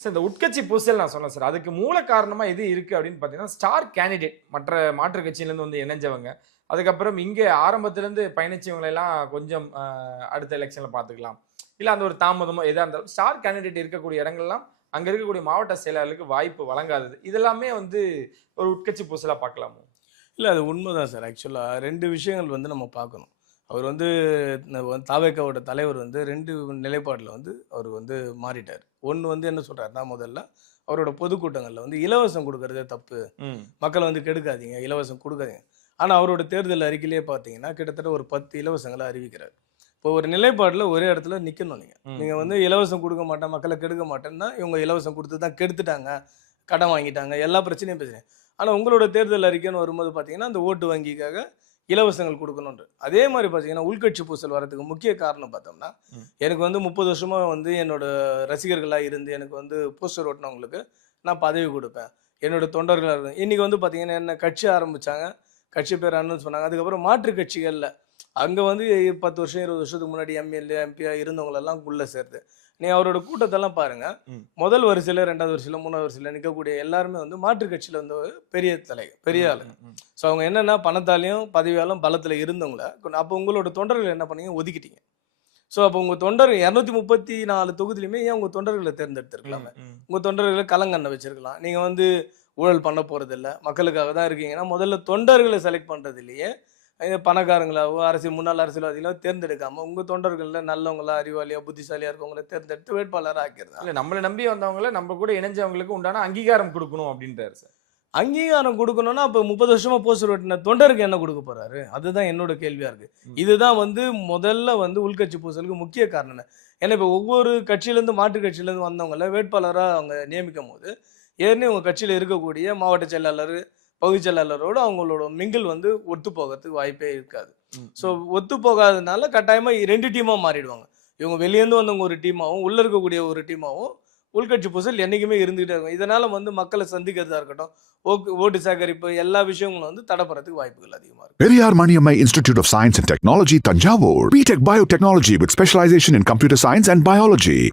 Sir இந்த உட்கட்சி பூசல் நான் சொன்னேன் சார். அதுக்கு மூல காரணமா எது இருக்கு அப்படின்னு பார்த்தீங்கன்னா, ஸ்டார் கேண்டிடேட் மற்ற மாற்று கட்சியிலேருந்து வந்து இணைஞ்சவங்க. அதுக்கப்புறம் இங்க ஆரம்பத்திலேருந்து பயணிச்சவங்களை எல்லாம் கொஞ்சம் அடுத்த எலெக்ஷன்ல பார்த்துக்கலாம். இல்ல அந்த ஒரு தாமதமோ எதா இருந்தாலும் ஸ்டார் கேண்டிடேட் இருக்கக்கூடிய இடங்கள்லாம் அங்க இருக்கக்கூடிய மாவட்ட செயலாளருக்கு வாய்ப்பு வழங்காதது. இதெல்லாமே வந்து ஒரு உட்கட்சி பூசலா பார்க்கலாமோ? இல்ல அது உண்மைதான் சார். ஆக்சுவலா 2 விஷயங்கள் வந்து நம்ம பார்க்கணும். அவர் வந்து தாவேக்காவோட தலைவர் வந்து 2 நிலைப்பாடுல வந்து அவர் வந்து மாறிட்டார். ஒண்ணு வந்து என்ன சொல்றாருன்னா, முதல்ல அவரோட பொதுக்கூட்டங்கள்ல வந்து இலவசம் கொடுக்கறதே தப்பு. மக்கள வந்து கெடுக்காதீங்க, இலவசம் கொடுக்காதீங்க. ஆனா அவரோட தேர்தல் அறிக்கையிலேயே பார்த்தீங்கன்னா, கிட்டத்தட்ட ஒரு 10 இலவசங்கள அறிவிக்கிறார். இப்போ ஒரு நிலைப்பாடுல ஒரே இடத்துல நிக்கணும் நீங்க. நீங்க வந்து இலவசம் கொடுக்க மாட்டேன், மக்கள கெடுக்க மாட்டேன்னா, இவங்க இலவசம் கொடுத்து தான் கெடுத்துட்டாங்க, கடன் வாங்கிட்டாங்க, எல்லா பிரச்சனையும் பேசுறீங்க. ஆனா உங்களோட தேர்தல் அறிக்கைன்னு வரும்போது பார்த்தீங்கன்னா, அந்த ஓட்டு வங்கிக்காக இலவசங்கள் கொடுக்கணுன்ற. அதே மாதிரி பார்த்தீங்கன்னா, உள்கட்சி பூசல் வரதுக்கு முக்கிய காரணம் பார்த்தோம்னா, எனக்கு வந்து 30 வருஷமா வந்து என்னோட ரசிகர்களா இருந்து எனக்கு வந்து போஸ்டர் ஓட்டுனவங்களுக்கு நான் பதவி கொடுப்பேன். என்னோட தொண்டர்களா இருக்கும். இன்னைக்கு வந்து பார்த்தீங்கன்னா, என்ன கட்சி ஆரம்பிச்சாங்க. கட்சி பேர் அண்ணன்னு சொன்னாங்க. அதுக்கப்புறம் மாற்று கட்சிகள்ல அங்க வந்து 10 வருஷம் 20 வருஷத்துக்கு முன்னாடி எம்எல்ஏ எம்பியா இருந்தவங்களெல்லாம் உள்ள சேர்த்து நீ அவரோட கூட்டத்தெல்லாம் பாருங்க. முதல் வரிசையில 2வது வரிசையில 3வது வரிசையில நிற்கக்கூடிய எல்லாருமே வந்து மாற்று கட்சியில வந்து பெரிய பெரிய ஆளு. ஸோ அவங்க என்னன்னா பணத்தாலையும் பதவியாலும் பலத்துல இருந்தவங்கள அப்போ உங்களோட தொண்டர்கள் என்ன பண்ணீங்க, ஒதுக்கிட்டீங்க. ஸோ அப்போ உங்க தொண்டர்கள் 234 தொகுதியிலுமே ஏன் உங்க தொண்டர்களை தேர்ந்தெடுத்திருக்கலாமே? உங்க தொண்டர்களை கலங்கண்ண வச்சிருக்கலாம். நீங்க வந்து ஊழல் பண்ண போறது இல்லை, மக்களுக்காக தான் இருக்கீங்கன்னா முதல்ல தொண்டர்களை செலக்ட் பண்றது இல்லையே, பணக்காரங்களாவோ முன்னாள் அரசியல்வாதிகளோ தேர்ந்தெடுக்காம உங்க தொண்டர்கள்ல நல்லவங்களா, அறிவாளியா, புத்திசாலியா இருக்கவங்களை தேர்ந்தெடுத்து வேட்பாளராக ஆக்கிறது. இல்ல நம்மளை நம்பி வந்தவங்கள நம்ம கூட இணைஞ்சவங்களுக்கு உண்டான அங்கீகாரம் கொடுக்கணும் அப்படின்றாரு சார். அங்கீகாரம் கொடுக்கணும்னா அப்ப 30 வருஷமா போஸ்டர் ஓட்டின தொண்டருக்கு என்ன கொடுக்க போறாரு? அதுதான் என்னோட கேள்வியா இருக்கு. இதுதான் வந்து முதல்ல வந்து உள்கட்சி பூசலுக்கு முக்கிய காரணம். ஏன்னா இப்ப ஒவ்வொரு கட்சியிலேருந்து மாற்று கட்சியிலேருந்து வந்தவங்கள வேட்பாளரா அவங்க நியமிக்கும் போது ஏற்கனவே உங்க கட்சியில இருக்கக்கூடிய மாவட்ட செயலாளர், பகுதி செயலாளரோட அவங்களோட மிங்கில் வந்து ஒத்து போகிறதுக்கு வாய்ப்பே இருக்காது. ஸோ ஒத்து போகாததுனால கட்டாயமா 2 டீமா மாறிடுவாங்க. இவங்க வெளியேந்து வந்தவங்க ஒரு டீமாவும் உள்ள இருக்கக்கூடிய ஒரு டீமாவும் உள்கட்சி பூசல் என்னைக்குமே இருந்துகிட்டே இருக்கும். இதனால வந்து மக்களை சந்திக்கிறதா இருக்கட்டும், ஓட்டு சேகரிப்பு எல்லா விஷயங்களும் வந்து தடப்படுறதுக்கு வாய்ப்புகள் அதிகமா இருக்கு. Periyar Maniammai Institute of Science and Technology, Tanjavur. B.Tech Biotechnology with specialization in computer science and biology.